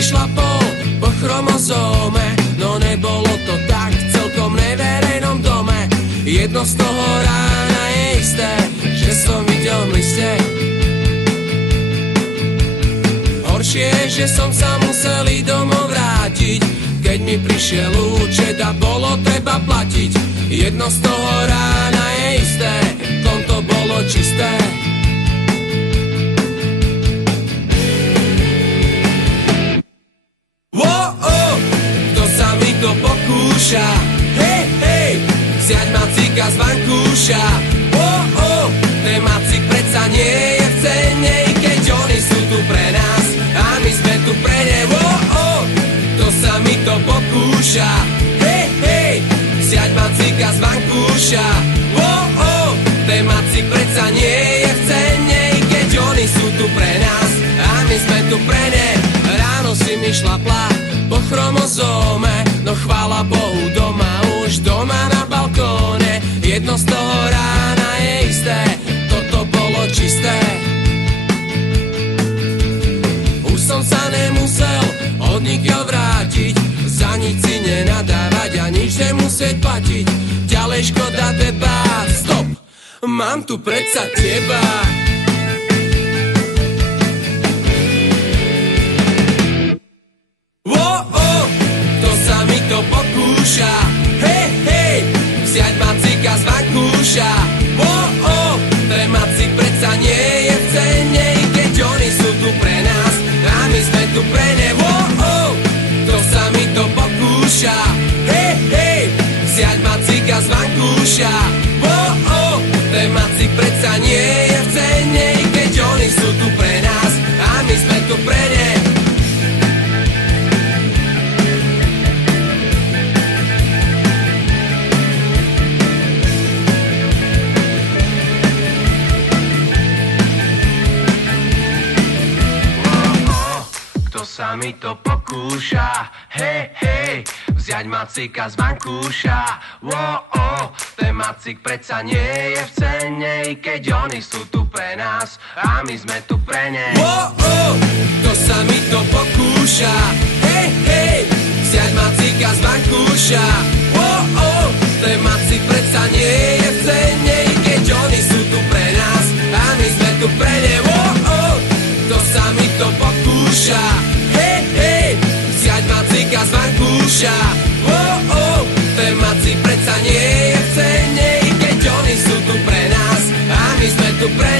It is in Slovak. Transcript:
Šlapol po chromozóme, no nebolo to tak v celkom neverejnom dome. Jedno z toho rána je isté, že som videl mliste. Horšie je, že som sa musel ísť domov vrátiť, keď mi prišiel účet a bolo treba platiť. Jedno z toho rána je isté, konto bolo čisté. Pokúša, hej, hej, vziať macíka z vankúša. Ten macík predsa nie je v cene, keď oni sú tu pre nás a my sme tu pre ne. To sa mi to pokúša, hej, hej, vziať macíka z vankúša. Ten macík predsa nie je v cene, keď oni sú tu pre nás a my sme tu pre ne. Ráno si mi šlapla po chromozóme, no chvála Bohu doma, už doma na balkóne. Jedno z toho rána je isté, toto bolo čisté. Už som sa nemusel od nikiaľ vrátiť, za nič si nenadávať a nič nemusieť platiť. Ďalej škoda debát, stop, mám tu predsa teba. To pokúša, hej, hej, vziať macíka z vankúša. Ten macík predsa nie je v cene, keď oni sú tu pre nás a my sme tu pre ne. To sa mi to pokúša, hej, hej, vziať macíka z vankúša. Ten macík predsa nie je v cene, keď oni sú tu pre nás a my sme tu pre ne. Sa mi to pokúša, hej, hej, vziať macíka z vankúša. Ten macík predsa nie je v cene, keď oni sú tu pre nás a my sme tu pre ne. To sa mi to pokúša, hej, hej, vziať macíka z vankúša. Ten macík predsa nie je v cene, keď oni sú tu pre nás a my sme tu pre ne. To sa mi to pokúša, hej, hej, vziať macíka z vankúša. Ten macík predsa nie je v cene, keď oni sú tu pre nás a my sme tu pre